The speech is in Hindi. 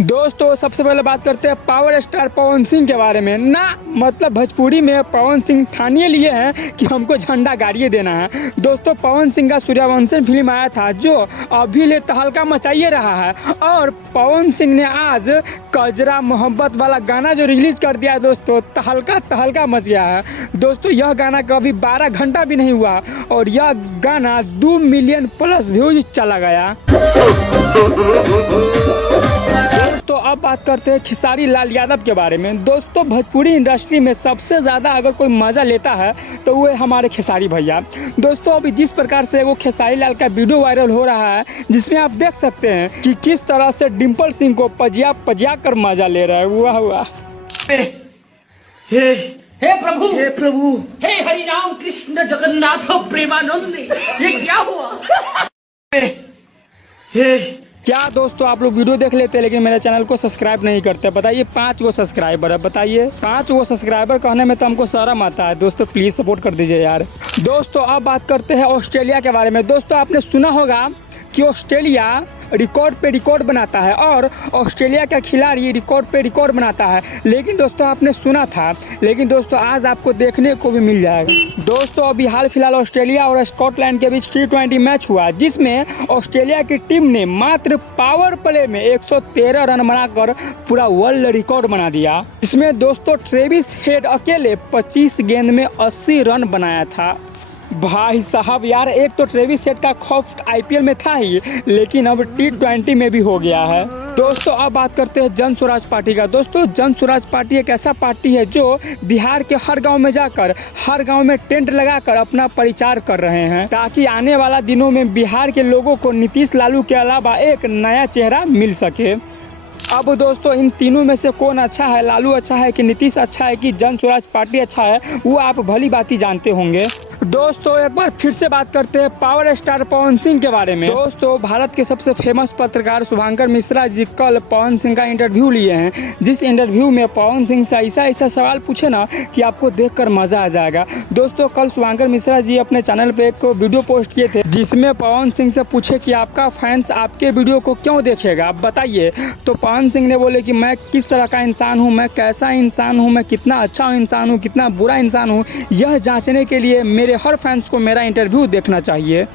दोस्तों सबसे पहले बात करते हैं पावर स्टार पवन सिंह के बारे में ना। मतलब भोजपुरी में पवन सिंह ठानिए लिए हैं कि हमको झंडा गाड़िए देना है। दोस्तों पवन सिंह का सूर्यवंशम फिल्म आया था जो अभी ले तहलका मचाइए रहा है, और पवन सिंह ने आज कजरा मोहब्बत वाला गाना जो रिलीज कर दिया है दोस्तों, तहलका मच गया है। दोस्तों यह गाना कभी 12 घंटा भी नहीं हुआ और यह गाना 2 मिलियन प्लस व्यूज चला गया। तो अब बात करते हैं खेसारी लाल यादव के बारे में। दोस्तों भोजपुरी इंडस्ट्री में सबसे ज़्यादा अगर कोई मज़ा लेता है तो वो है हमारे खेसारी भैया। दोस्तों अभी जिस प्रकार से वो खेसारी लाल का वीडियो वायरल हो रहा है, जिसमें आप देख सकते हैं कि किस तरह से डिम्पल सिंह को पजिया कर मजा ले रहा है। वाह वाह। हे प्रभु हे हरि राम कृष्ण जगन्नाथ प्रेमानंद, ये क्या हुआ? क्या दोस्तों आप लोग वीडियो देख लेते हैं लेकिन मेरे चैनल को सब्सक्राइब नहीं करते? बताइए 5 गो सब्सक्राइबर है, बताइए 5 गो सब्सक्राइबर कहने में तो हमको शर्म आता है। दोस्तों प्लीज सपोर्ट कर दीजिए यार। दोस्तों अब बात करते हैं ऑस्ट्रेलिया के बारे में। दोस्तों आपने सुना होगा कि ऑस्ट्रेलिया रिकॉर्ड पे रिकॉर्ड बनाता है और ऑस्ट्रेलिया का खिलाड़ी रिकॉर्ड पे रिकॉर्ड बनाता है, लेकिन दोस्तों आपने सुना था, लेकिन दोस्तों आज आपको देखने को भी मिल जाएगा। दोस्तों अभी हाल फिलहाल ऑस्ट्रेलिया और स्कॉटलैंड के बीच T20 मैच हुआ, जिसमें ऑस्ट्रेलिया की टीम ने मात्र पावर प्ले में 113 रन बनाकर पूरा वर्ल्ड रिकॉर्ड बना दिया। इसमें दोस्तों ट्रेविस हेड अकेले 25 गेंद में 80 रन बनाया था। भाई साहब यार, एक तो ट्रेविस हेड का खौफ IPL में था ही, लेकिन अब T20 में भी हो गया है। दोस्तों अब बात करते हैं जन स्वराज पार्टी का। दोस्तों जन स्वराज पार्टी एक ऐसा पार्टी है जो बिहार के हर गांव में जाकर हर गांव में टेंट लगाकर अपना प्रचार कर रहे हैं, ताकि आने वाला दिनों में बिहार के लोगों को नीतीश लालू के अलावा एक नया चेहरा मिल सके। अब दोस्तों इन तीनों में से कौन अच्छा है, लालू अच्छा है कि नीतीश अच्छा है कि जन स्वराज पार्टी अच्छा है, वो आप भली बात ही जानते होंगे। दोस्तों एक बार फिर से बात करते हैं पावर स्टार पवन सिंह के बारे में। दोस्तों भारत के सबसे फेमस पत्रकार शुभांकर मिश्रा जी कल पवन सिंह का इंटरव्यू लिए हैं, जिस इंटरव्यू में पवन सिंह से ऐसा सवाल पूछे ना कि आपको देखकर मजा आ जाएगा। दोस्तों कल शुभांकर मिश्रा जी अपने चैनल पे एक वीडियो पोस्ट किए थे, जिसमें पवन सिंह से पूछे कि आपका फैंस आपके वीडियो को क्यों देखेगा, आप बताइए। तो पवन सिंह ने बोले कि मैं किस तरह का इंसान हूँ, मैं कैसा इंसान हूँ, मैं कितना अच्छा इंसान हूँ, कितना बुरा इंसान हूँ, यह जांचने के लिए मेरे हर फैंस को मेरा इंटरव्यू देखना चाहिए।